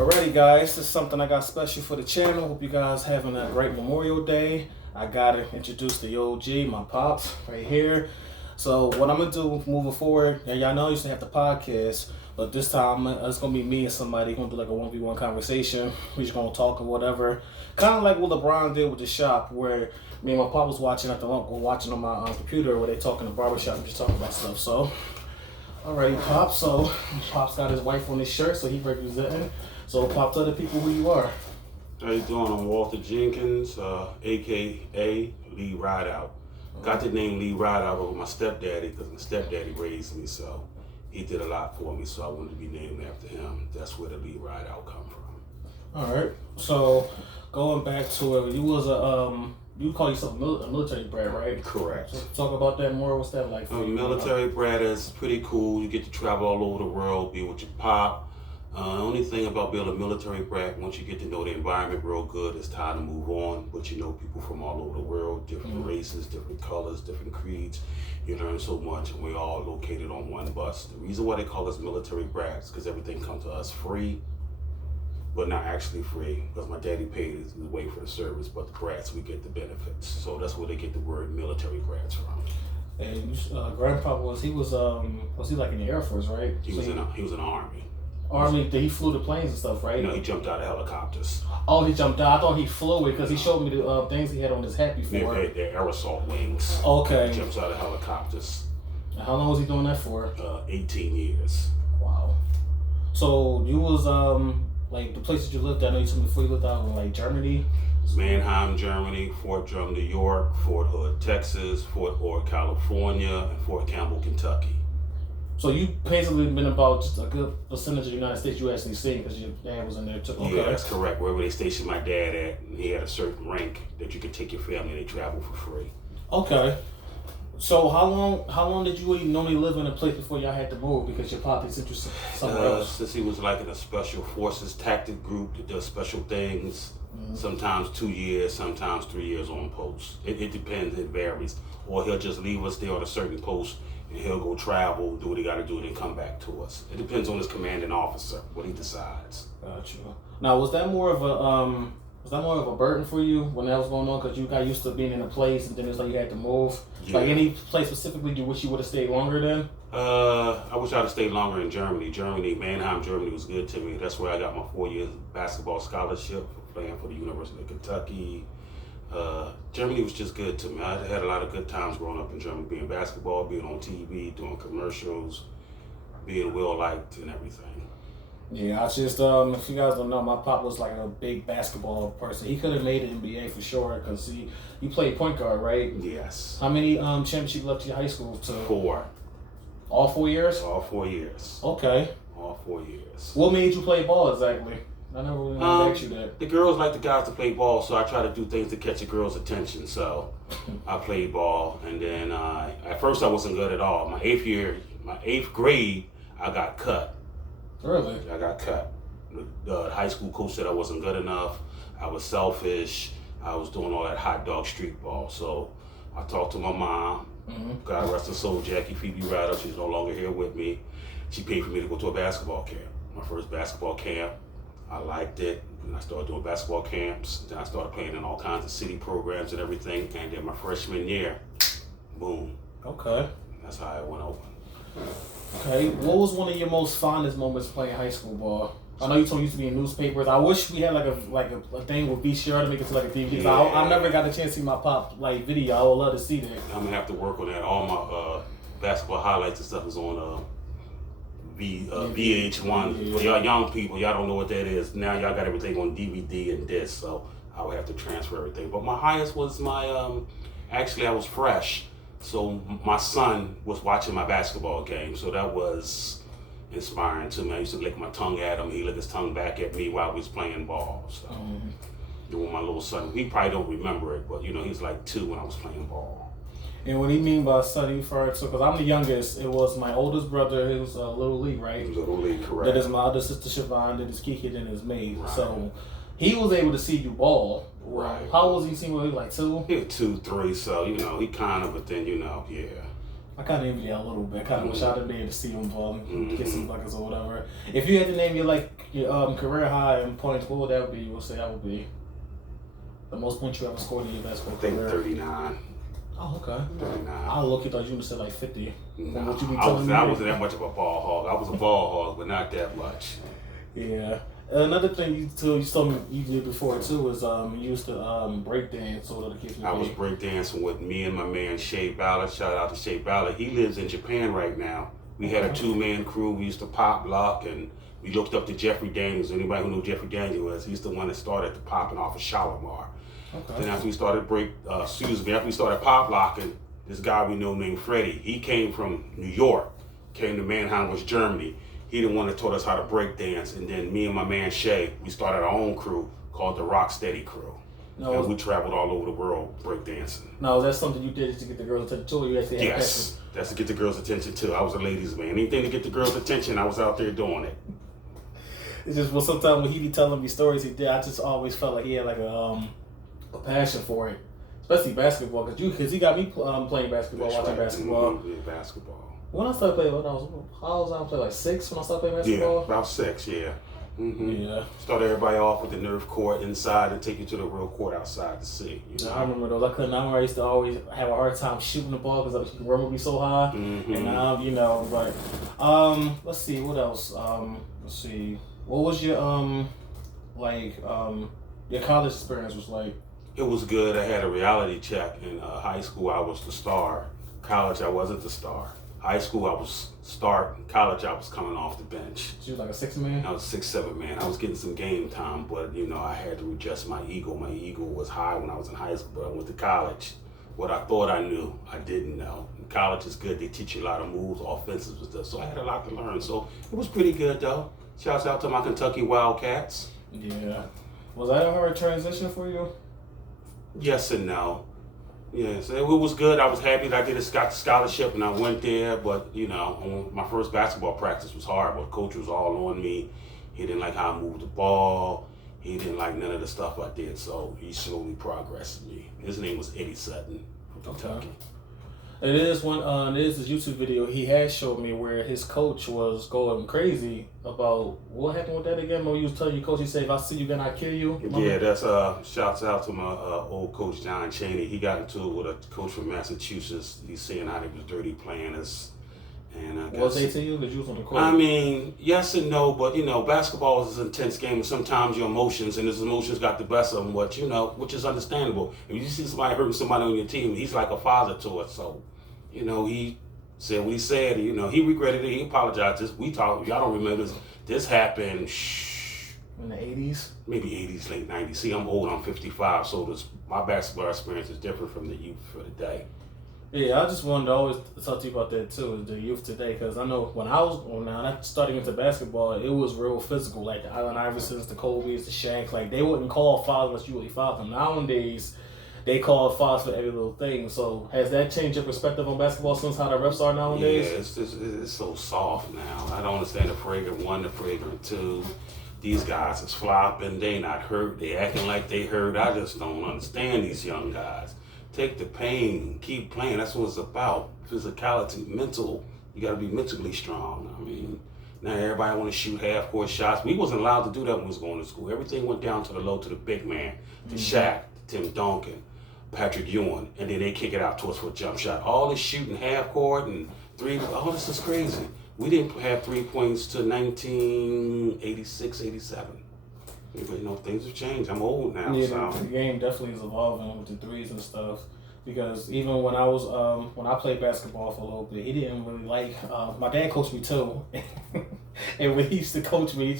Alrighty guys, this is something I got special for the channel. Hope you guys having a great Memorial Day. I gotta introduce the OG, my pops, right here. So what I'm gonna do moving forward, and y'all know I used to have the podcast, but this time it's gonna be me and somebody. Gonna do like a 1v1 conversation. We just gonna talk or whatever. Kind of like what LeBron did with the shop, where me and my pop was watching at the watching on my computer, where they talking in the barbershop and just talking about stuff. So, alright, Pop. So Pop's got his wife on his shirt, so he representing. So Pop, tell the people who you are. How you doing? I'm Walter Jenkins, a.k.a. Lee Rideout. Got the name Lee Rideout over my stepdaddy because my stepdaddy raised me, so he did a lot for me, so I wanted to be named after him. That's where the Lee Rideout come from. All right. So going back to it, you was you call yourself a military brat, right? Correct. So talk about that more. What's that like for you? Military brat is pretty cool. You get to travel all over the world, be with your pop. The only thing about being a military brat, once you get to know the environment real good, it's time to move on. But you know people from all over the world, different races, different colors, different creeds. You learn so much, and we're all located on one bus. The reason why they call us military brats because everything comes to us free, but not actually free, because my daddy paid his way for the service, but the brats, we get the benefits. So that's where they get the word military brats from. And grandpa was he like in the Air Force, right? He was in the Army. Army, he flew the planes and stuff, right? No, he jumped out of helicopters. Oh, he jumped out. I thought he flew it because he showed me the things he had on his hat before. They're aerosol wings. Okay. He jumps out of helicopters. And how long was he doing that for? 18 years. Wow. So you was like the places you lived at, I know you told me before you lived out in like Germany? Mannheim, Germany, Fort Drum, New York, Fort Hood, Texas, Fort Ord, California, and Fort Campbell, Kentucky. So you basically been about just a good percentage of the United States you actually seen because your dad was in there too. Okay. Yeah, that's correct. Wherever they stationed my dad at, he had a certain rank that you could take your family and they travel for free. Okay. So how long did you normally live in a place before y'all had to move because your pop sent you somewhere else? Since he was like in a special forces tactic group that does special things, sometimes 2 years, sometimes 3 years on post. It depends, it varies. Or he'll just leave us there on a certain post and he'll go travel, do what he got to do, and then come back to us. It depends on his commanding officer, what he decides. Gotcha. Now, was that more of a burden for you when that was going on? Because you got used to being in a place, and then it's like you had to move. Yeah. Like any place specifically, you wish you would have stayed longer then? I wish I'd have stayed longer in Germany. Mannheim, Germany was good to me. That's where I got my 4-year basketball scholarship for playing for the University of Kentucky. Germany was just good to me. I had a lot of good times growing up in Germany, being basketball, being on TV, doing commercials, being well liked and everything. Yeah, I just if you guys don't know, my pop was like a big basketball person. He could have made the NBA for sure because he played point guard, right? Yes. How many championships left your high school to? 4. All 4 years? All 4 years. Okay. All 4 years. What made you play ball exactly? I never really asked you that. The girls like the guys to play ball, so I try to do things to catch a girl's attention. So I played ball, and then at first I wasn't good at all. My eighth grade, I got cut. Really? I got cut. The high school coach said I wasn't good enough. I was selfish. I was doing all that hot dog street ball. So I talked to my mom. God rest her soul, Jackie Phoebe Ryder. She's no longer here with me. She paid for me to go to a basketball camp. My first basketball camp. I liked it, and I started doing basketball camps. Then I started playing in all kinds of city programs and everything. And then my freshman year, boom. Okay. That's how it went over. Okay. What was one of your most fondest moments playing high school ball? I know you told me you used to be in newspapers. I wish we had like a thing with VCR to make it to like a DVD. Yeah. I never got a chance to see my pop like video. I would love to see that. I'm gonna have to work on that. All my basketball highlights and stuff is on VH1. Yeah. For y'all young people, y'all don't know what that is. Now y'all got everything on DVD and disc, so I would have to transfer everything. But my highest was my, actually I was fresh. So my son was watching my basketball game, so that was inspiring to me. I used to lick my tongue at him, he licked his tongue back at me while we was playing ball. So with my little son, he probably don't remember it, but you know, he was like 2 when I was playing ball. And what do you mean by son? You refer to, because I'm the youngest, it was my oldest brother, it was Little Lee, right? Little Lee, correct. That is my other sister Siobhan, that is Kiki, then is me. Right. So he was able to see you ball. Right. How old was he seeing? He was like 2? He was 2, 3, so you know, he kind of, but then you know, yeah. I kind of envy you a little bit. I kind of wish I'd have been able to see him ball and get some buckets or whatever. If you had to name your like Your career high in points, what would that be? You would say that would be the most points you ever scored in your basketball I think career? 39. Oh, okay. 39. I look at thought you would say like 50. Nah, What you be I telling me? wasn't that much of a ball hog. I was a ball hog, but not that much. Yeah. Another thing you told me you did before too was you used to break dance so that kids. I was breakdancing with me and my man Shea Ballard. Shout out to Shea Ballard. He lives in Japan right now. We had a 2-man crew. We used to pop, lock, and we looked up to Jeffrey Daniels. Anybody who knew Jeffrey Daniels was, he's the one that started the popping off of Shalimar. Okay. Then after we started after we started pop locking, this guy we know named Freddie, he came from New York, came to Mannheim, West Germany. He the one that taught us how to break dance. And then me and my man Shay, we started our own crew called the Rocksteady Crew. And we traveled all over the world breakdancing. Now, is that something you did to get the girls' attention too, or you actually had Yes, that's to get the girls' attention too. I was a ladies' man. Anything to get the girls' attention, I was out there doing it. It's just, well, sometimes when he be telling me stories he did, I just always felt like he had like a passion for it, especially basketball. Because he got me playing basketball, That's watching right. basketball. Yeah, basketball. When I started playing, how was I playing like 6 when I started playing basketball? Yeah, about 6. Yeah. Mm-hmm. Yeah. Start everybody off with the Nerf court inside and take you to the real court outside to see. You know? I remember those. I remember I used to always have a hard time shooting the ball because the rim would be so high. Mm-hmm. And now, but let's see what else. Let's see. What was your your college experience was like? It was good. I had a reality check. In high school, I was the star. College, I wasn't the star. High school, I was star. In college, I was coming off the bench. She was like a 6-man? I was 6'7" man. I was getting some game time, but I had to adjust my ego. My ego was high when I was in high school, but I went to college. What I thought I knew, I didn't know. And college is good. They teach you a lot of moves, offensive and stuff. So I had a lot to learn. So it was pretty good though. Shouts out to my Kentucky Wildcats. Yeah. Was that a hard transition for you? Yes and no. Yes, it was good. I was happy that I got the scholarship and I went there. But, on my first basketball practice was hard. But coach was all on me. He didn't like how I moved the ball. He didn't like none of the stuff I did. So he slowly progressed me. His name was Eddie Sutton from Kentucky. It is this YouTube video he has showed me where his coach was going crazy about what happened with that again. When you was telling your coach, he said, "If I see you again, I kill you." Remember? Yeah, that's shouts out to my old coach John Chaney. He got into it with a coach from Massachusetts. He's saying how they was dirty playing us. And what they to you? Because you was on the court. I mean, yes and no, but basketball is an intense game, and sometimes your emotions and his emotions got the best of him. Which is understandable. If you see somebody hurting somebody on your team, he's like a father to us. So, he said what he said. He regretted it. He apologized. We talked. Y'all don't remember this happened. In the 80s? Maybe 80s, late 90s. See, I'm old. I'm 55, so my basketball experience is different from the youth for today. Yeah, I just wanted to always talk to you about that too, the youth today, because I know when I started into basketball, it was real physical, like the Allen Iversons, the Kobe's, the Shaq, like they wouldn't call fouls unless you really fouled them. Nowadays, they call fouls for every little thing. So has that changed your perspective on basketball since how the refs are nowadays? Yeah, it's so soft now. I don't understand the fragrant 1, the fragrant 2. These guys is flopping, they not hurt, they acting like they hurt. I just don't understand these young guys. Take the pain, keep playing. That's what it's about. Physicality, mental. You got to be mentally strong. I mean, now everybody want to shoot half-court shots. We wasn't allowed to do that when we was going to school. Everything went down to the low, to the big man, to Shaq, to Tim Duncan, Patrick Ewing, and then they kick it out to us for a jump shot. All this shooting half-court and three, all this is crazy. We didn't have 3 points to 1986, 87. Things have changed. I'm old now. Yeah, so. the game definitely is evolving with the threes and stuff. Because even when I played basketball for a little bit, he didn't really like. My dad coached me too, and when he used to coach me,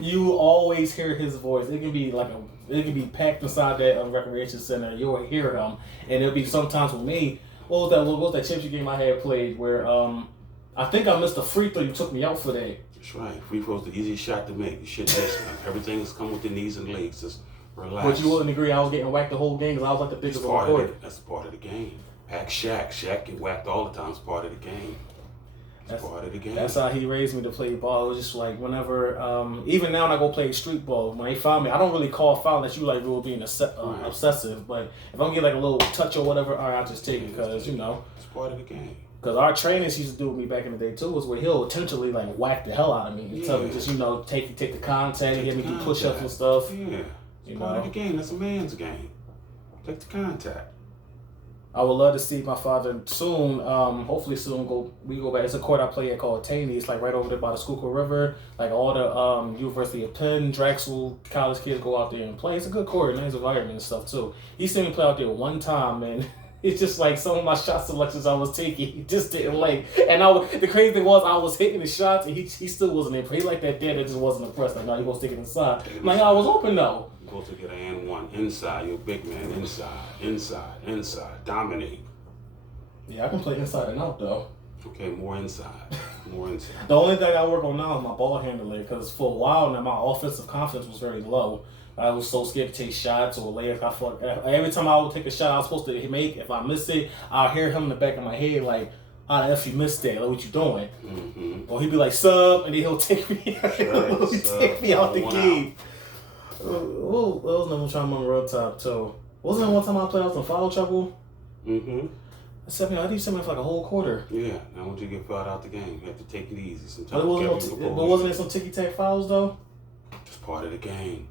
you always hear his voice. It can be packed inside that recreation center. You'll hear him, and it'll be sometimes with me. What was that championship game I had played where I think I missed a free throw. You took me out for that. That's right. Free throw's the easiest shot to make. You should miss. Everything has come with the knees and legs. Just relax. But you wouldn't agree I was getting whacked the whole game because I was like the biggest on the court. That's part of the game. Ask Shaq. Shaq get whacked all the time. It's part of the game. It's part of the game. That's how he raised me to play ball. It was just like whenever, even now when I go play street ball, when they foul me, I don't really call foul unless you like really being obsessive. But if I'm getting like a little touch or whatever, all right, I'll just take it because, It's part of the game. Because our trainers used to do with me back in the day too, was where he'll intentionally like whack the hell out of me and tell me just take the contact, get me do push-ups and stuff. Yeah, it's part of the game. That's a man's game. Take the contact. I would love to see my father soon. Hopefully soon. We go back. It's a court I play at called Taney. It's like right over there by the Schuylkill River. Like all the University of Penn, Drexel college kids go out there and play. It's a good court, nice environment and stuff too. He seen me play out there one time, man. It's just like some of my shot selections I was taking, he just didn't like. And the crazy thing was I was hitting the shots and he still wasn't impressed. He like that dad that just wasn't impressed. Like, no, he was taking it inside. I'm like, I was open though. Go to get an and one inside. You're a big man. Inside. Dominate. Yeah, I can play inside and out though. Okay, more inside. The only thing I work on now is my ball handling because for a while now my offensive confidence was very low. I was so scared to take shots or layups. I felt like every time I would take a shot I was supposed to make, if I missed it, I'll hear him in the back of my head like, "Ah, the F you missed that. Like, what you doing?" Mm-hmm. Or he'd be like, "Sub," and then he'll take me out the game. What was another time on the road top too? Wasn't there one time I played out some foul trouble? Mm-hmm. I think you sent me for like a whole quarter. Yeah, now once you get fouled out the game, you have to take it easy. Sometimes But wasn't there some ticky-tack fouls though? It's part of the game.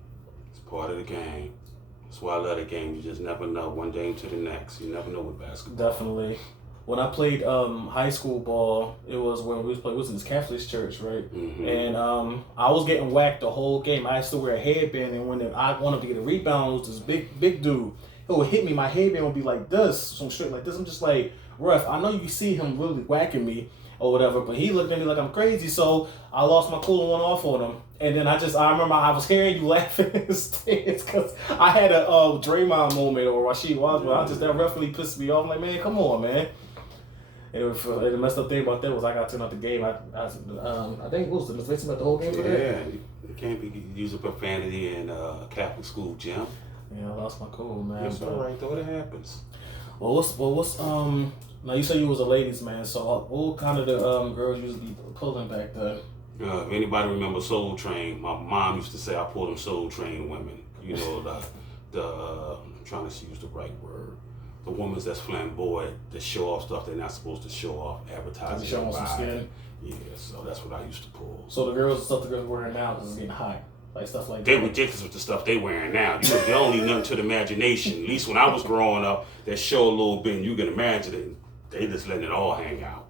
That's why I love the game. You just never know. One game to the next. You never know with basketball. Definitely. When I played high school ball, it was when we was in this Catholic church, right? Mm-hmm. And I was getting whacked the whole game. I used to wear a headband, and when I wanted to get a rebound, it was this big dude. He would hit me. My headband would be like this, some straight like this. I'm just like, "Ref, I know you see him really whacking me or whatever," but he looked at me like I'm crazy, so I lost my cool and went off on him. And then I remember I was hearing you laughing in the stands because I had a Draymond moment or Rasheed Wallace, that ref really pissed me off. I'm like, man, come on, man. And the messed up thing about that was I got turned out the game. I think what was the Miss about the whole game for that? Yeah, you can't be using profanity in a Catholic school gym. Yeah, I lost my cool, man. That's all right, though. It happens. Well, what's now you said you was a ladies man, so what kind of the girls you used to be pulling back then? If anybody remember Soul Train, my mom used to say I pulled them Soul Train women. You know, I'm trying to use the right word. The women that's flamboyant, that show off stuff they're not supposed to show off, advertising. Show off some skin. Yeah, so that's what I used to pull. So the girls wearing now is getting hot. Like stuff like They're that. ridiculous with the stuff they wearing now. They don't need nothing to the imagination. At least when I was growing up, that show a little bit and you can imagine it. They just letting it all hang out.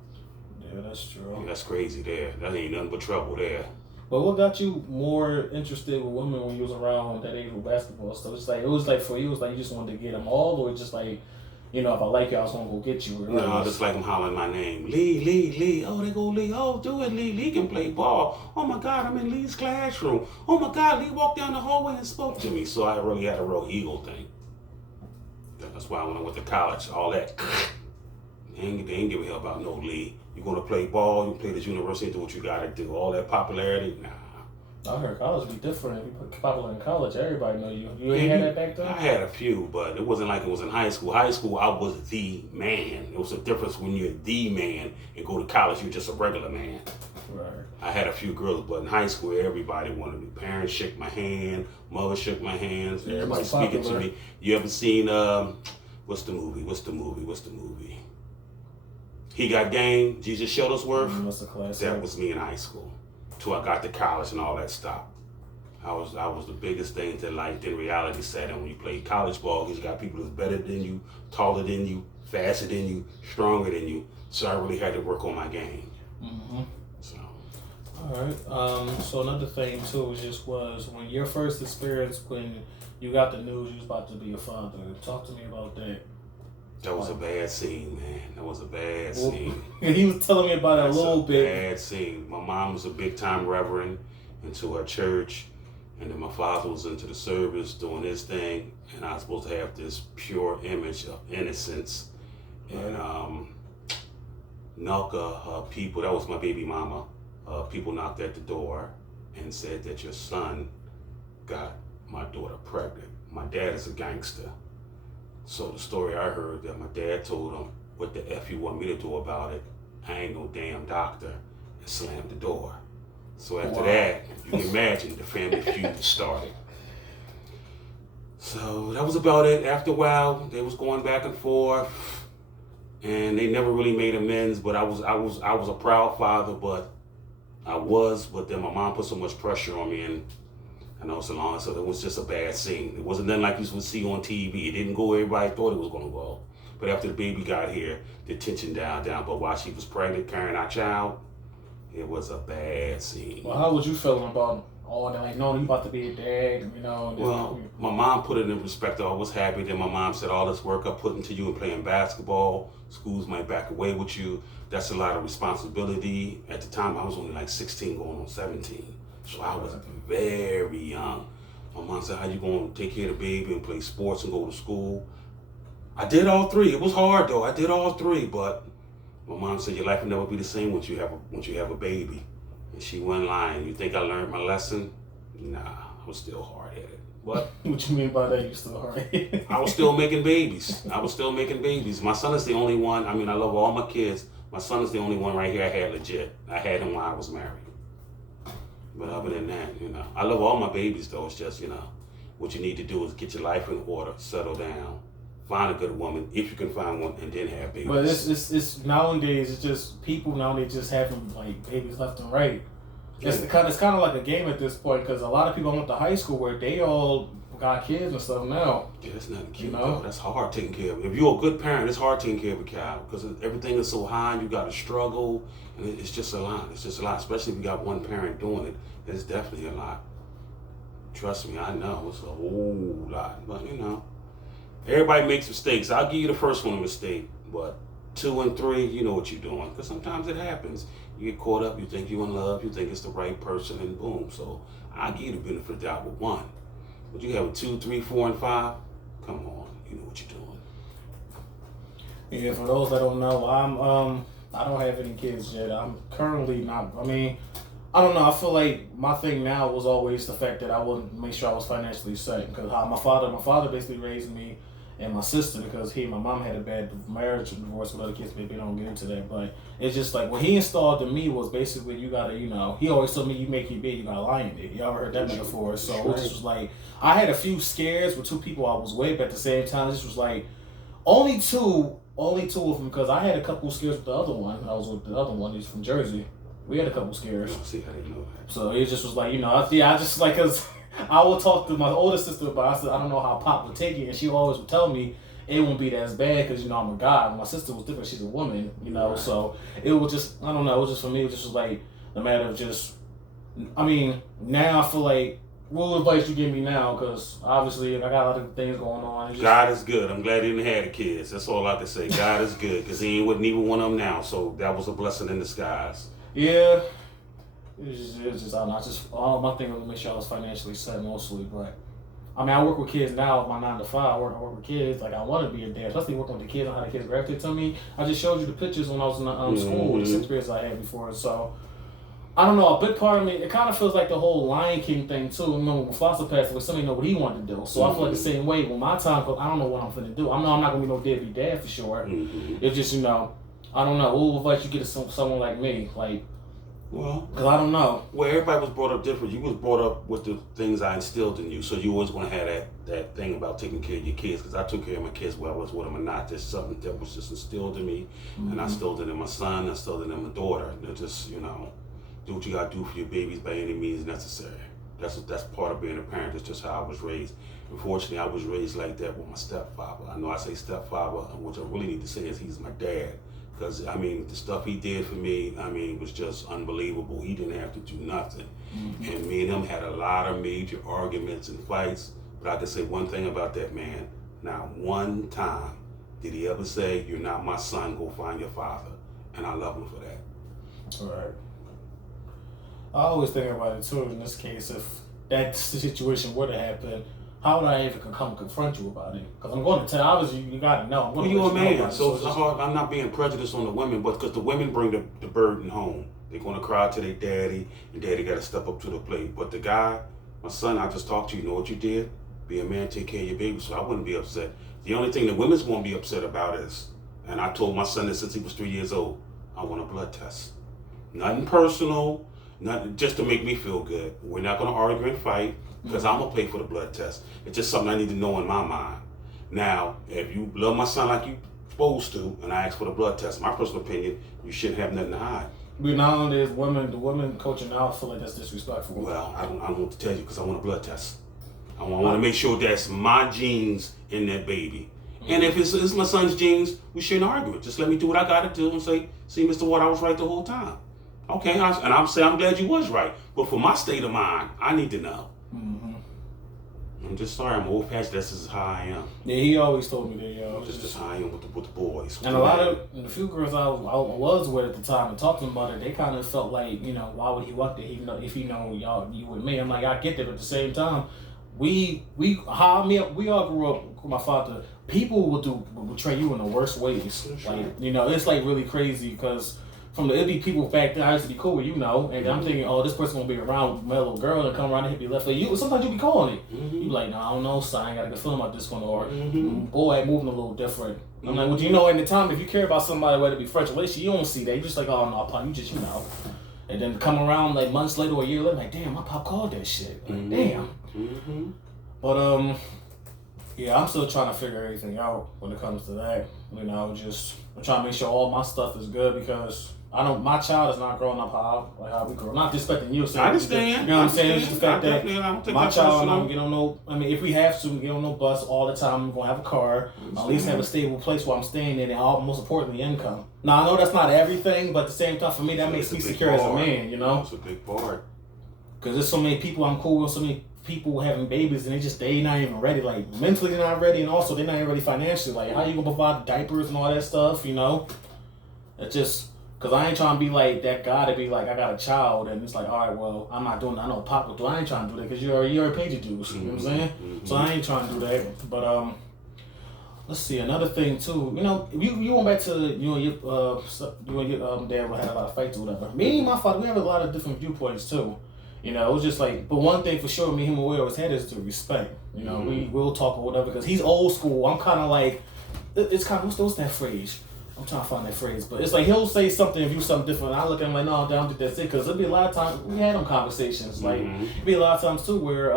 Yeah, that's true. Yeah, that's crazy there. That ain't nothing but trouble there. But what got you more interested with women when you was around that age with basketball stuff? It was like for you, it was like you just wanted to get them all, or just like, if I like you, I was gonna go get you. No, just like I'm hollering my name. Lee. Oh, they go Lee. Oh, do it, Lee. Lee can play ball. Oh my God, I'm in Lee's classroom. Oh my God, Lee walked down the hallway and spoke to me. So I really had a real ego thing. That's why when I went to college, all that. They ain't give a hell about no Lee. You gonna play ball, you play this university, do what you gotta do. All that popularity, nah. I heard college be different. If you put popular in college, everybody know you. You ain't had that back then? I had a few, but it wasn't like it was in high school. High school, I was the man. It was a difference when you're the man and go to college, you're just a regular man. Right. I had a few girls, but in high school, everybody wanted me. Parents shook my hand, mother shook my hands, everybody speaking to me. You ever seen, what's the movie? He Got Game, Jesus Shuttlesworth. That's a classic. That was me in high school. Till I got to college and all that stopped. I was the biggest thing to then reality set in when you play college ball. You got people that's better than you, taller than you, faster than you, stronger than you. So I really had to work on my game. Mm-hmm. So. All right. So another thing too was when your first experience when you got the news you was about to be a father. Talk to me about that. That was a bad scene, man. That was a bad scene. He was telling me about it a little bit. Bad scene. My mom was a big time reverend into her church, and then my father was into the service doing his thing, and I was supposed to have this pure image of innocence. And Nelka, people, that was my baby mama, people knocked at the door and said that your son got my daughter pregnant. My dad is a gangster. So the story I heard that my dad told him, "What the F you want me to do about it? I ain't no damn doctor," and slammed the door. So after that, you can imagine the family feud started. So that was about it. After a while, they was going back and forth. and they never really made amends. But I was a proud father, but then my mom put so much pressure on me, and I know so long, so it was just a bad scene. It wasn't nothing like you would see on TV. It didn't go where everybody thought it was going to go. But after the baby got here, the tension down. But while she was pregnant, carrying our child, it was a bad scene. Well, how was you feeling about all that? Like, knowing you about to be a dad, you know? Well, my mom put it in perspective. I was happy. Then my mom said, all this work I put into you and playing basketball, schools might back away with you. That's a lot of responsibility. At the time, I was only like 16 going on 17. So I was very young. My mom said, how you going to take care of the baby and play sports and go to school? I did all three. It was hard though. I did all three, but my mom said your life will never be the same once you have a baby. And she wasn't lying. You think I learned my lesson? Nah, I was still hard-headed. What? What you mean by that? You still hard-headed? I was still making babies. My son is the only one. I mean, I love all my kids. My son is the only one right here I had legit. I had him while I was married. But other than that, I love all my babies though. It's just, what you need to do is get your life in order, settle down, find a good woman, if you can find one, and then have babies. But it's nowadays, it's just people nowadays just having like babies left and right. It's kind of like a game at this point, because a lot of people went to high school where they all got kids and stuff now. Yeah, that's not cute though. That's hard taking care of. If you're a good parent, it's hard taking care of a child because everything is so high and you got to struggle, and it's just a lot. It's just a lot, especially if you got one parent doing it. It's definitely a lot. Trust me, I know it's a whole lot. But everybody makes mistakes. I'll give you the first one a mistake, but 2 and 3, you know what you're doing, because sometimes it happens. You get caught up, you think you're in love, you think it's the right person, and boom. So I'll give you the benefit of the doubt with 1. But you have 2, 3, 4, and 5. Come on, you know what you're doing. Yeah, for those that don't know, I don't have any kids yet. I'm currently not. I mean, I don't know. I feel like my thing now was always the fact that I wouldn't make sure I was financially set, because how my father basically raised me and my sister, because he and my mom had a bad marriage and divorce with other kids. Maybe don't get into that, but it's just like what he installed in me was basically you gotta, he always told me you make your bed, you gotta lie in it. Y'all heard that metaphor. So it just was like I had a few scares with 2 people I was with, but at the same time, this was like only two of them, because I had a couple scares with the other one. I was with the other one. He's from Jersey. We had a couple scares. See how they know that. So it just was like, I just like, cause I would talk to my older sister about it. I said, I don't know how Pop would take it. And she always would tell me it won't be as bad because, I'm a guy. My sister was different. She's a woman, Right. So it was just, I don't know. It was just, for me, it just was like the matter of just, I mean, now I feel like, what advice you give me now? Because obviously I got a lot of things going on. God is good. I'm glad he didn't have the kids. That's all I can say. God is good, because he ain't with neither one of them now. So that was a blessing in disguise. Yeah. It's just, I don't know. All my thing was to make sure I was financially set mostly, but I mean, I work with kids now. My 9 to 5, I work with kids. Like, I want to be a dad, especially working with the kids on how the kids gravitate to me. I just showed you the pictures when I was in school, the 6th graders I had before. So, I don't know. A big part of me, it kind of feels like the whole Lion King thing too. Remember when Mufasa passed away, somebody know what he wanted to do. So I feel like the same way. When my time comes, I don't know what I'm finna do. I know I'm not gonna be no deadbeat dad for sure. It's just, I don't know. What advice you get to someone like me, like. Well, because I don't know. Well, everybody was brought up different. You was brought up with the things I instilled in you, so you always want to have that thing about taking care of your kids. Because I took care of my kids, whether I was with them or not. There's something that was just instilled in me, and I instilled it in my son. I instilled it in my daughter. And just do what you gotta do for your babies by any means necessary. That's part of being a parent. That's just how I was raised. Unfortunately, I was raised like that with my stepfather. I know I say stepfather, which I really need to say is he's my dad. Because, the stuff he did for me, was just unbelievable. He didn't have to do nothing. And me and him had a lot of major arguments and fights. But I can say one thing about that man. Not one time did he ever say, "You're not my son, go find your father." And I love him for that. All right. I always think about it, too, in this case, if that situation were to happen, how would I even come confront you about it? Because I'm going to tell, obviously, you got to know. Well, you're a man, so it's hard. I'm not being prejudiced on the women, but because the women bring the burden home. They're going to cry to their daddy, and daddy got to step up to the plate. But the guy, my son, I just talked to you, know what you did? Be a man, take care of your baby, so I wouldn't be upset. The only thing the women's going to be upset about is, and I told my son this since he was 3 years old, I want a blood test. Nothing personal, nothing just to make me feel good. We're not going to argue and fight, because I'm going to pay for the blood test. It's just something I need to know in my mind. Now, if you love my son like you supposed to, and I ask for the blood test. My personal opinion, you shouldn't have nothing to hide. But now there's the women coaching now feel like that's disrespectful. Well, I don't want to tell you because I want a blood test. I want to make sure that's my genes in that baby. And if it's my son's genes, we shouldn't argue it. Just let me do what I got to do and say, see, Mr. Ward, I was right the whole time. Okay, and I'm saying I'm glad you was right. But for my state of mind, I need to know. Mm-hmm. I'm just sorry, I'm old-fashioned. This is how I am. Yeah, he always told me that, yo. Just how I am with the boys. And a lot of the few girls I was with at the time and talking about it, they kind of felt like, why would he want that? If he know y'all you with me, I'm like, I get that, but at the same time, we all grew up with my father. People would betray you in the worst ways. Sure. Like, it's like really crazy because it'd be people back then I used to be cool with, and I'm thinking, oh, this person gonna be around with my little girl and come around and hit me left foot. Sometimes you be calling it. Mm-hmm. You be like, nah, I don't know, son, I ain't got a good feeling about this one, or Mm-hmm. boy, moving a little different. I'm like, well, in the time, if you care about somebody, whether it be French relationship, you don't see that. You just like, oh no, pop, you just, And then come around like months later or a year later, like, damn, my pop called that shit. Like, damn. Mm-hmm. But yeah, I'm still trying to figure everything out when it comes to that. I'm trying to make sure all my stuff is good because my child is not growing up how we grow. Not disrespecting you. I understand. You know what I'm saying? It's just the fact that my child, I'm get on no. I mean, if we have to get on no bus all the time, we're gonna have a car. At least have a stable place where I'm staying in, and most importantly, income. Now I know that's not everything, but at the same time, for me, that makes me secure as a man. That's a big part. Because there's so many people I'm cool with, so many people having babies, and they not even ready. Like mentally, they're not ready, and also they're not even ready financially. Like, how you gonna provide diapers and all that stuff? It's just. Because I ain't trying to be like that guy to be like, I got a child, and it's like, all right, well, I'm not doing that. I know Pop will do. I ain't trying to do that because you already paid your dues. You know what I'm saying? Mm-hmm. So I ain't trying to do that. But let's see, another thing too. You went back to you and your dad had a lot of fights or whatever. Me and my father, we have a lot of different viewpoints too. It was just like, but one thing for sure, me and him we always had is to respect. We will talk or whatever because he's old school. I'm kind of like, it's kind of what's that phrase? I'm trying to find that phrase, but it's like he'll say something and view something different. And I look at him like, no, I don't think that's it. Because there'll be a lot of times, we had them conversations. Like, it'll be a lot of times too where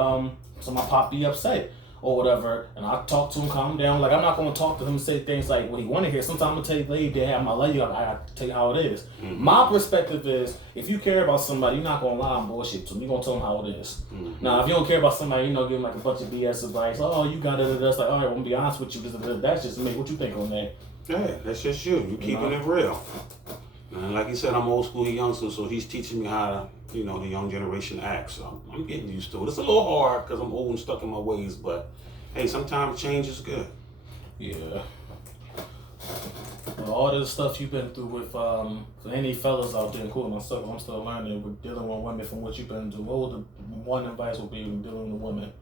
so my pop be upset or whatever. And I talk to him, calm him down. Like, I'm not going to talk to him and say things like what he want to hear. Sometimes I'm going to tell you, lady, Dad, I'm going to let you, I got to tell you how it is. Mm-hmm. My perspective is, if you care about somebody, you're not going to lie and bullshit to them. You're going to tell them how it is. Mm-hmm. Now, if you don't care about somebody, give them like a bunch of BS advice. Oh, you got it. That's like, all right, I'm going to be honest with you. That's just me. What you think on that? Yeah, that's just you. You keeping it real. And like you said, I'm old school youngster, so he's teaching me how to, the young generation acts. So I'm getting used to it. It's a little hard because I'm old and stuck in my ways, but hey, sometimes change is good. Yeah. Well, all this stuff you've been through with for any fellas out there, including myself, I'm still learning with dealing with women from what you've been through. What would the one advice would be when dealing with women?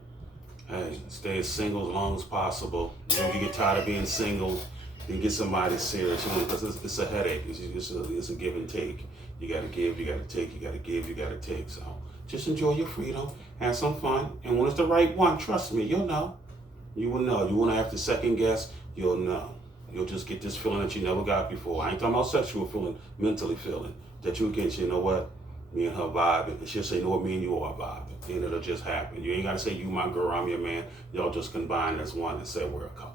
Hey, stay as single as long as possible. If you get tired of being single, then get somebody serious, because it's a headache. It's a give and take. You gotta give, you gotta take, you gotta give, you gotta take. So just enjoy your freedom, have some fun, and when it's the right one, trust me, you'll know. You will know. You won't have to second guess. You'll know. You'll just get this feeling that you never got before. I ain't talking about sexual feeling, mentally feeling that you get. You know what? Me and her vibing, and she'll say, "No, me and you are vibing," and it'll just happen. You ain't gotta say you my girl, I'm your man. Y'all just combine as one and say we're a couple.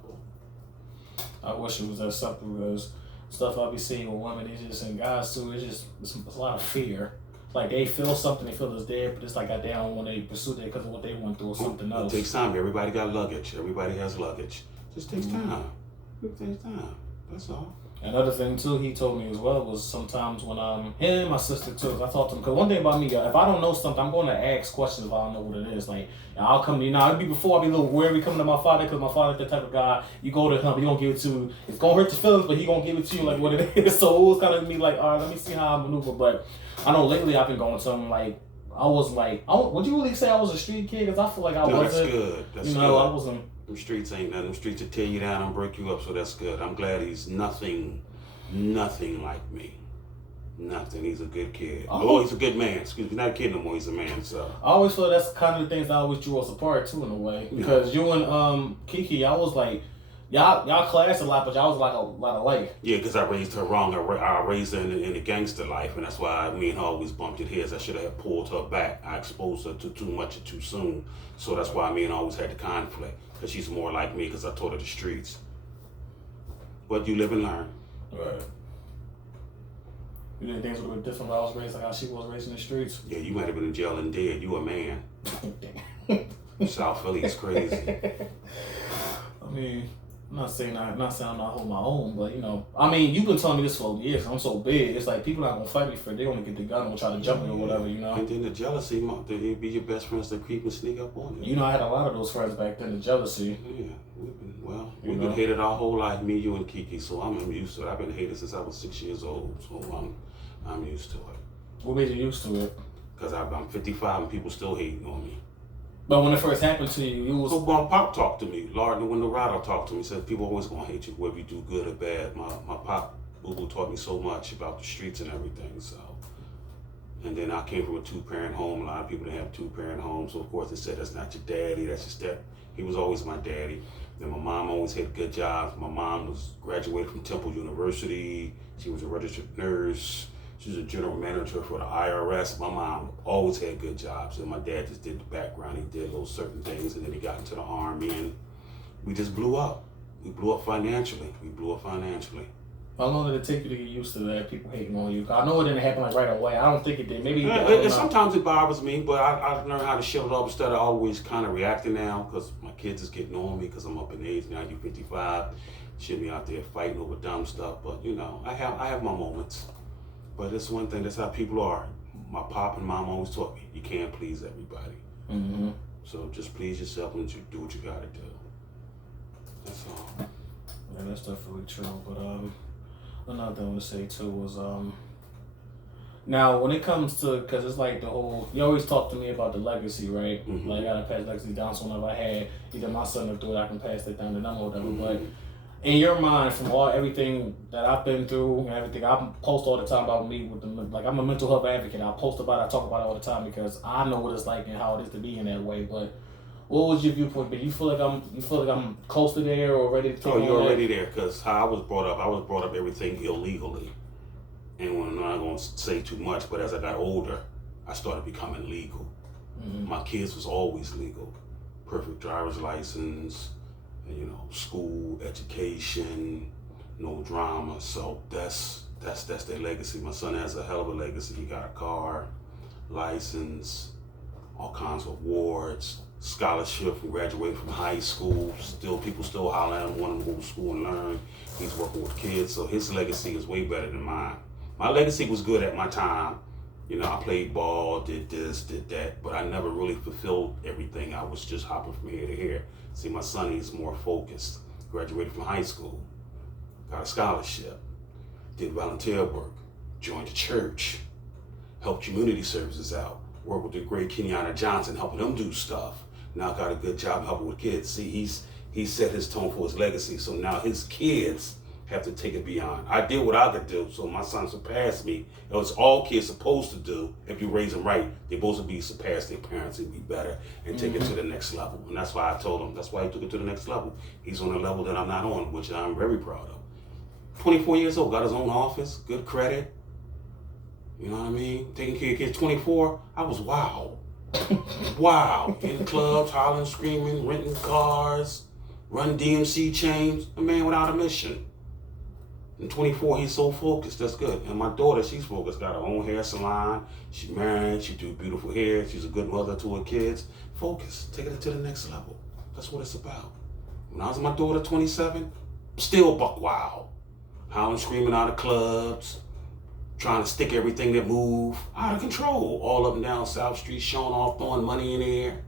I wish it was that simple because stuff I be seeing with women, and guys too, it's a lot of fear. Like they feel something, they feel it's there, but it's like goddamn when they pursue that because of what they went through or something else. It takes time. Everybody got luggage. Everybody has luggage. Just takes time. It takes time. That's all. Another thing too, he told me as well was sometimes when him and my sister too, I talked to him because one thing about me, if I don't know something, I'm going to ask questions if I don't know what it is. Like I'll come to it'd be before I'd be a little wary coming to my father because my father's the type of guy you go to him, he gonna give it to you. It's gonna hurt your feelings, but he gonna give it to you like what it is. So it was kind of me like, all right, let me see how I maneuver. But I know lately I've been going to him like I was like, would you really say I was a street kid? Because I feel like I wasn't. That's good. That's good. I wasn't. Them streets ain't nothing. Them streets will tear you down and break you up. So that's good. I'm glad he's nothing like me. Nothing. He's a good kid. Oh, he's a good man. Excuse me. Not a kid no more. He's a man. So I always feel that's kind of the things that always drew us apart too, in a way. Because you and Kiki, I was like, y'all clashed a lot, but y'all was like a lot alike. Yeah, because I raised her wrong. I raised her in the gangster life, and that's why me and her always bumped heads. I should have pulled her back. I exposed her to too much and too soon. So that's why me and her always had the conflict. Because she's more like me because I taught her the streets. But you live and learn. Right. You think things would have been different if I was raised like how she was raised in the streets? Yeah, you might have been in jail and dead. You a man. South Philly is crazy. I mean, I'm not saying I'm not hold my own, but you know, I mean, you've been telling me this for years. I'm so big. It's like people not gonna fight me for it. They gonna get the gun and try to jump me or whatever, you know. And then the jealousy, they be your best friends that creep and sneak up on you. You know, I had a lot of those friends back then. The jealousy. Yeah, we've been hated our whole life, me, you, and Kiki. So I'm used to it. I've been hated since I was 6 years old. So I'm used to it. What made you used to it? Because I'm 55 and people still hating on me. But when it first happened to you, you was... So my pop talked to me. Lord, when the rider talked to me, said people always gonna hate you, whether you do good or bad. My pop, Boo taught me so much about the streets and everything. So, and then I came from a 2-parent home. A lot of people didn't have 2-parent homes. So of course they said that's not your daddy, that's your step. He was always my daddy. Then my mom always had good jobs. My mom was graduated from Temple University. She was a registered nurse. She was a general manager for the IRS. My mom always had good jobs, and my dad just did the background. He did those certain things, and then he got into the Army, and we just blew up. We blew up financially. How long did it take you to get used to that, people hating on you? I know it didn't happen like right away. I don't think it did. Maybe sometimes it bothers me, but I learned how to shut it off instead of always kind of reacting now, because my kids is getting on me because I'm up in age now. You're 55. Shouldn't be out there fighting over dumb stuff, but you know, I have my moments. But it's one thing, that's how people are. My pop and mom always taught me, you can't please everybody. Mm-hmm. So just please yourself and you do what you gotta do. That's all. Yeah, that's definitely true. But another thing I want to say too was, now when it comes to, because it's like the whole, you always talk to me about the legacy, right? Mm-hmm. Like I gotta pass legacy down, so whenever I had either my son or daughter, I can pass that down to them or whatever. Mm-hmm. But in your mind, from everything that I've been through and everything, I post all the time about me with like I'm a mental health advocate. I post about it, I talk about it all the time because I know what it's like and how it is to be in that way. But what was your viewpoint? But you feel like I'm close to there or ready to take on you're that? already there, because how I was brought up everything illegally. And I'm not gonna say too much, but as I got older, I started becoming legal. Mm-hmm. My kids was always legal. Perfect driver's license, you know, school, education, no drama. So that's their legacy. My son has a hell of a legacy. He got a car, license, all kinds of awards, scholarship from graduating from high school. People still holler at him, want him to go to school and learn. He's working with kids, so his legacy is way better than mine. My legacy was good at my time. You know, I played ball, did this, did that, but I never really fulfilled everything. I was just hopping from here to here. See, my son is more focused. Graduated from high school, got a scholarship, did volunteer work, joined the church, helped community services out, worked with the great Kenyatta Johnson, helping them do stuff. Now got a good job helping with kids. See, he set his tone for his legacy, so now his kids have to take it beyond. I did what I could do, so my son surpassed me. It was all kids supposed to do. If you raise them right, they're supposed to be surpass their parents and be better and take it to the next level. And that's why I told him, that's why he took it to the next level. He's on a level that I'm not on, which I'm very proud of. 24 years old, got his own office, good credit. You know what I mean? Taking care of kids. 24, I was wow. Wow. In clubs, hollering, screaming, renting cars, run DMC chains. A man without a mission. And 24, he's so focused. That's good. And my daughter, she's focused. Got her own hair salon. She married. She do beautiful hair. She's a good mother to her kids. Focus. Taking it to the next level. That's what it's about. When I was my daughter, 27, still buck wild. Howling, screaming out of clubs. Trying to stick everything that move. Out of control. All up and down South Street, showing off, throwing money in the air.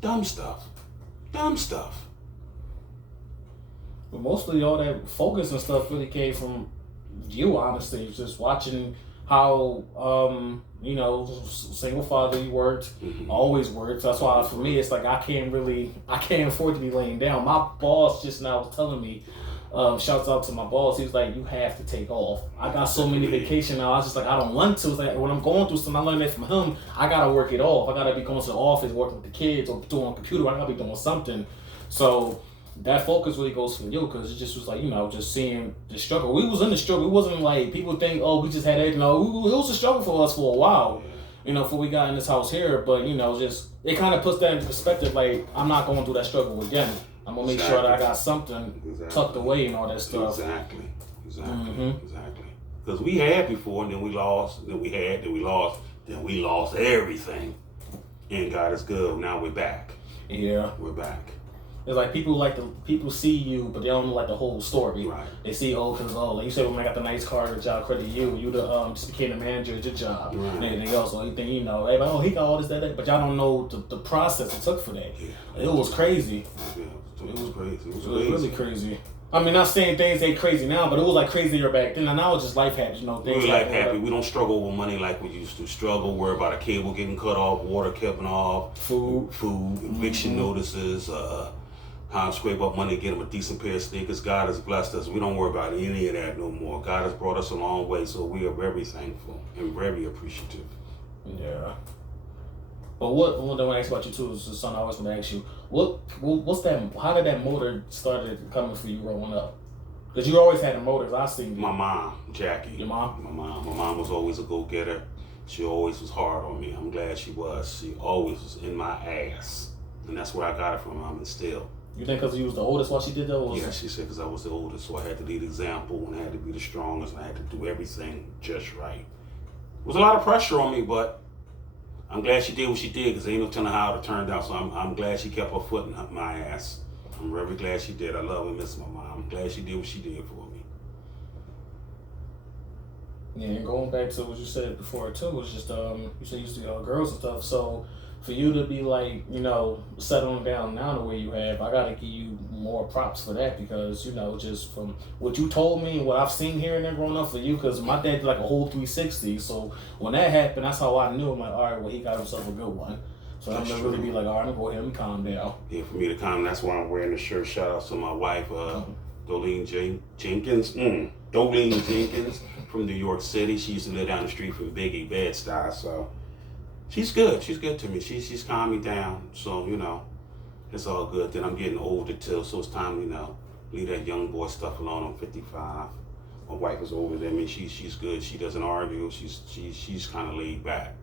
Dumb stuff. Dumb stuff. But mostly all that focus and stuff really came from you, honestly. Just watching how, you know, single father you worked, always worked. That's why for me, it's like I can't afford to be laying down. My boss just now was telling me, shouts out to my boss, he was like, you have to take off. I got so many vacation now, I was just like, I don't want to. It's like, when I'm going through something, I learned that from him, I gotta work it off. I gotta be going to the office, working with the kids, or doing on the computer, I gotta be doing something. So that focus really goes from you, because it just was like, you know, just seeing the struggle. We was in the struggle. It wasn't like people think, oh, we just had it. No, it was a struggle for us for a while, you know, before we got in this house here. But, you know, just, it kind of puts that into perspective, like, I'm not going through that struggle again. I'm gonna make sure that I got something tucked away and all that stuff. Exactly. Because we had before, and then we lost, and then we had, then we lost, then we lost everything. And God is good. Now we're back. Yeah. We're back. It's like people see you, but they don't know like the whole story. Right. They see because like you said, when I got the nice car, good job, credit you. You just became the manager at your job. Right. And anything else, or anything everybody, he got all this that, but y'all don't know the process it took for that. Yeah. It was crazy. Yeah, it was crazy. It was really crazy. I mean, not saying things ain't crazy now, but it was like crazier back then. And now it's just life happy, things we life happy. We don't struggle with money like we used to struggle. Worry about a cable getting cut off, water kept off, food, eviction notices, how to scrape up money, get them a decent pair of sneakers. God has blessed us. We don't worry about any of that no more. God has brought us a long way, so we are very thankful and very appreciative. Yeah. But one thing I ask about you too is something I always want to ask you. What's that? How did that motor started coming for you growing up? Because you always had the motors. I seen you. My mom, Jackie. Your mom? My mom was always a go-getter. She always was hard on me. I'm glad she was. She always was in my ass, and that's where I got it from. Mom and still. You think because you was the oldest why she did that? Yeah, she said because I was the oldest, so I had to lead example, and I had to be the strongest, and I had to do everything just right. It was a lot of pressure on me, but I'm glad she did what she did because ain't no telling how it turned out. So I'm glad she kept her foot in my ass. I'm very glad she did. I love and miss my mom. I'm glad she did what she did for me. Yeah, and going back to what you said before too, was just you said you used to girls and stuff. So for you to be like, settling down now the way you have, I gotta give you more props for that because, just from what you told me and what I've seen here and there growing up for you, because my dad did like a whole 360. So when that happened, that's how I knew. I'm like, all right, well, he got himself a good one. So I'm gonna really be like, all right, I'm gonna go ahead and calm down. Yeah, for me to calm, that's why I'm wearing the shirt. Shout out to my wife, Dolene Jenkins. Dolene Jenkins from New York City. She used to live down the street from Biggie, Bed-Stuy, so she's good. She's good to me. She's calmed me down. So, it's all good. Then I'm getting older too, so it's time, leave that young boy stuff alone. I'm 55. My wife is older than me. She's good. She doesn't argue. She's kind of laid back.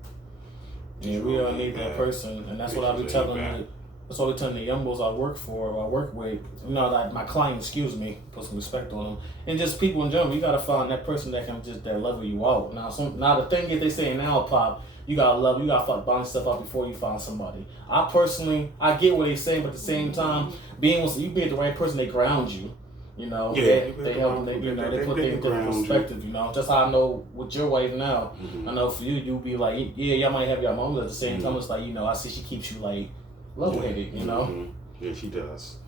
Yeah, we all need that person, and that's what I be telling you. That's what I be telling the young boys I work for, or I work with. Like my clients, put some respect on them, and just people in general. You gotta find that person that can just that level you out. Now the thing is, they say now, Pop, you gotta balance stuff out before you find somebody. I personally, I get what they saying, but at the same time, being the right person, they ground you. They help them. They put things in perspective. Just how I know with your wife now. I know for you be like, y'all might have your moments at the same time. It's like I see she keeps you like level-headed. Yeah, she does.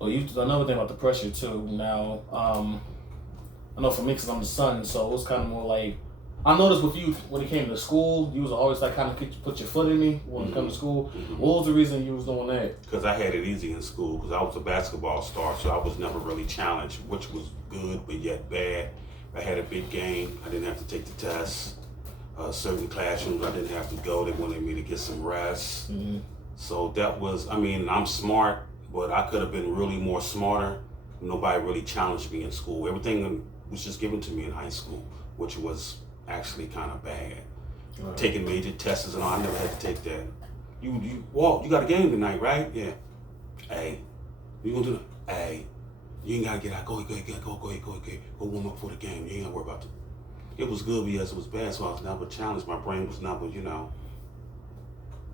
Well, another thing about the pressure too. Now, I know for me, because I'm the son, so it was kind of more like. I noticed with you when it came to school, you was always like kind of put your foot in me when it comes to school. What was the reason you was doing that? Because I had it easy in school. Because I was a basketball star, so I was never really challenged, which was good but yet bad. I had a big game. I didn't have to take the tests. Certain classrooms I didn't have to go. They wanted me to get some rest. So that was. I'm smart, but I could have been really more smarter. Nobody really challenged me in school. Everything was just given to me in high school, which was actually kind of bad. Right. Taking major tests and all, I never had to take that. You got a game tonight, right? Yeah. Hey, you gonna do that? Hey, you ain't gotta get out. Go ahead. Go warm up for the game. You ain't gotta worry about it. It was good, but yes, it was bad. So I was never challenged. My brain was never,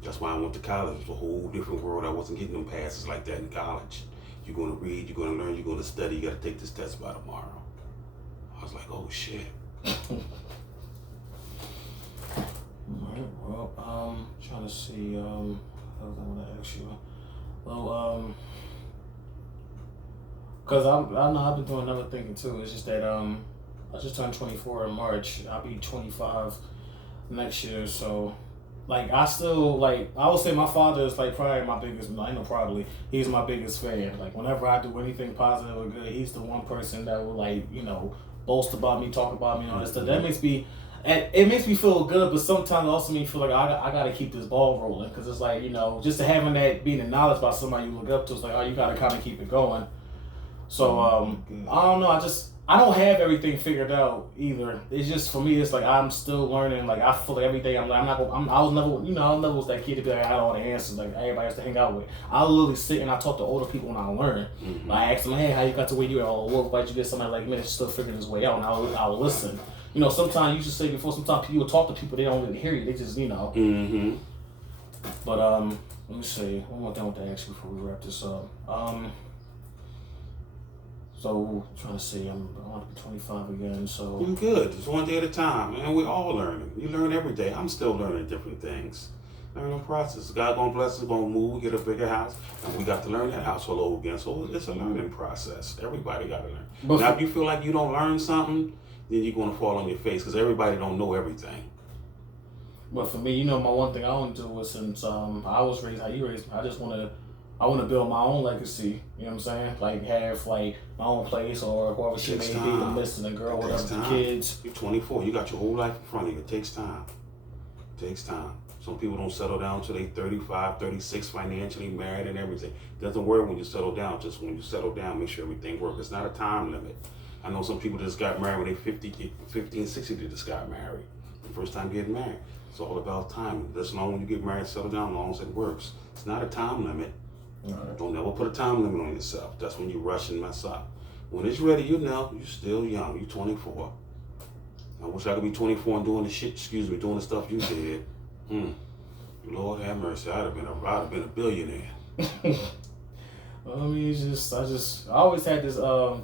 That's why I went to college. It was a whole different world. I wasn't getting them passes like that in college. You're gonna read. You're gonna learn. You're gonna study. You gotta take this test by tomorrow. I was like, oh shit. Alright, well, trying to see, what else I want to ask you. Well, because I know I've been doing another thinking too. It's just that, I just turned 24 in March. I'll be 25 next year, so, like, I still, like, I would say my father is, like, probably my biggest, I know probably, he's my biggest fan. Like, whenever I do anything positive or good, he's the one person that will, like, boast about me, talk about me, and all that stuff. That makes me, and it makes me feel good, but sometimes it also makes me feel like I got to keep this ball rolling, because it's like, just having that, being acknowledged by somebody you look up to, it's like, oh, you got to kind of keep it going. So, I don't know, I don't have everything figured out either. It's just for me. It's like I'm still learning. Like I feel like every day I'm like I'm not. Gonna, I was never. You know, I never was that kid to be like I had all the answers. Like everybody has to hang out with. I literally sit and I talk to older people and I learn. Mm-hmm. Like, I ask them, hey, how you got to where you at? Oh, what advice you get? Somebody like me that's still figuring his way out, and I'll listen. You know, sometimes you just say before. Sometimes you will talk to people, they don't really hear you. They just Mm-hmm. But let me see. One more thing I want to ask you before we wrap this up. So trying to see, I want to be 25 again. So You're good. It's one day at a time, and we're all learning. You learn every day. I'm still learning different things. Learning process. God gonna bless us. Gonna move, get a bigger house, and we got to learn that house all over again. So it's a learning process. Everybody got to learn. But now, if you feel like you don't learn something, then you're gonna fall on your face because everybody don't know everything. But for me, you know, my one thing I want to do is since I was raised how you raised me, I want to build my own legacy. You know what I'm saying? Like have like my own place or whoever she may be, the missus, the girl, whatever, the kids. You're 24. You got your whole life in front of you. It takes time. It takes time. Some people don't settle down until they 35, 36, financially married and everything. It doesn't work when you settle down. Just when you settle down, make sure everything works. It's not a time limit. I know some people just got married when they 15, 60, they just got married. The first time getting married. It's all about timing. Just long when you get married, settle down, as long as it works. It's not a time limit. Right. Don't never put a time limit on yourself. That's when you rush and mess up. When it's ready, you know, you're still young. You're 24. I wish I could be 24 and doing doing the stuff you did. Lord have mercy. I'd have been a billionaire. I mean, I always had this.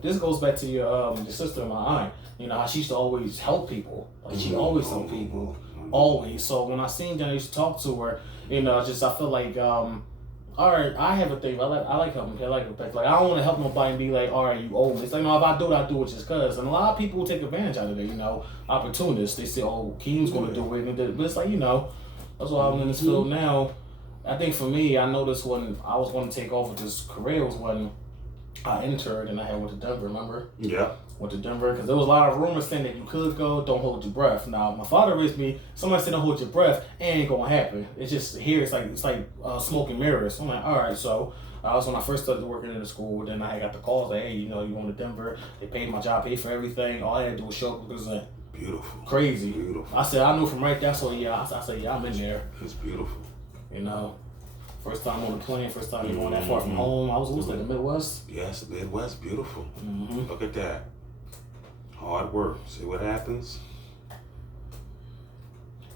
This goes back to your sister and my aunt. You know how she used to always help people. Like she always helped people, always. So when I seen that, I used to talk to her. You know, I feel like all right, I have a thing. I like helping. I like it. Like I don't want to help nobody and be like, all right, you owe me. It's like no, if I do it just cause. And a lot of people take advantage out of it. You know, opportunists. They say, oh, Keem's gonna do it, but it's like that's why I'm in this field now. I think for me, I noticed when I was going to take over this career was when I entered and I went to Denver. Remember? Yeah. Went to Denver because there was a lot of rumors saying that you could go, don't hold your breath. Now my father raised me. Somebody said don't hold your breath, ain't gonna happen. It's just here. It's like smoke and mirrors. I'm like, all right. So that was when I first started working in the school. Then I got the calls like, hey, you going to Denver? They paid my job, paid for everything. All I had to do was show up because beautiful. Crazy. Beautiful. I said I knew from right there. So yeah, I said yeah, I'm in there. It's beautiful. You know. First time on the plane, first time going that far from home. I was like the Midwest. Yes, the Midwest, beautiful. Mm-hmm. Look at that. Hard work. See what happens?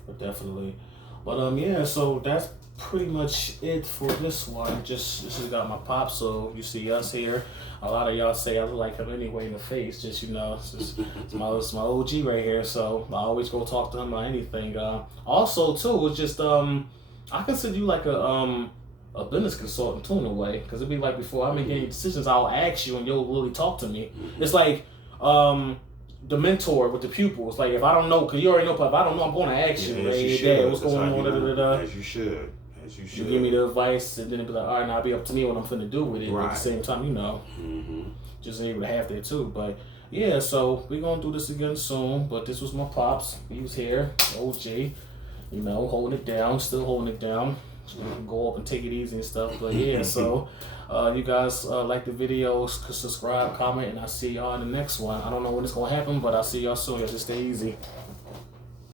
But definitely. But yeah, so that's pretty much it for this one. This has got my pop, so you see us here. A lot of y'all say I look like him anyway in the face. Just it's my OG right here. So I always go talk to him about anything. Also too, it's just I consider you like a business consultant too in a way, because it'd be like before I make any decisions, I'll ask you and you'll really talk to me. It's like the mentor with the pupils. Like if I don't know, because you already know, but if I don't know, I'm going to ask you. Hey, Dad, what's going on? As you should. You give me the advice, and then it'd be like, all right, now it'll be up to me what I'm finna do with it. Right. But at the same time, just able to have that too. But yeah, so we're gonna do this again soon. But this was my pops. He was here, OG. Holding it down, still holding it down. So we can go up and take it easy and stuff. But yeah, so you guys like the videos, subscribe, comment, and I'll see y'all in the next one. I don't know when it's gonna happen, but I'll see y'all soon. Y'all just stay easy.